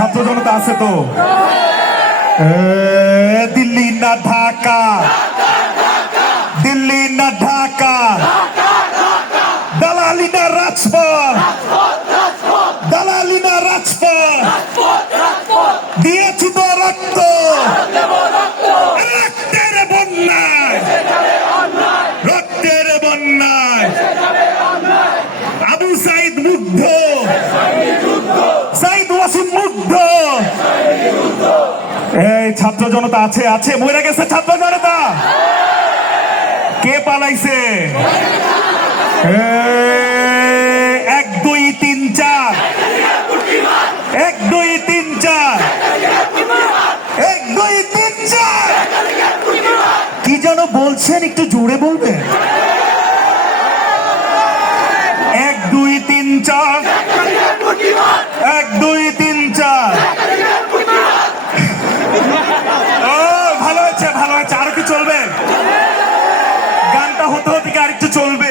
ছাত্র জনতা আছে তো? দিল্লি না ঢাকা? দিল্লি না ঢাকা? দালালি না রাজপথ? দালালি না রাজপথ? দিয়েছি এই ছাত্র জনতা আছে আছে, মরে গেছে ছাত্র জনতা। কে পালাইছে? এক, দুই, তিন, চার। এক, দুই, তিন, চার। এক, দুই, তিন, চার। কি যেন বলছেন, একটু জোরে বলবেন। এক, দুই, তিন, চার। হতে হতে কি আরেকটু চলবে।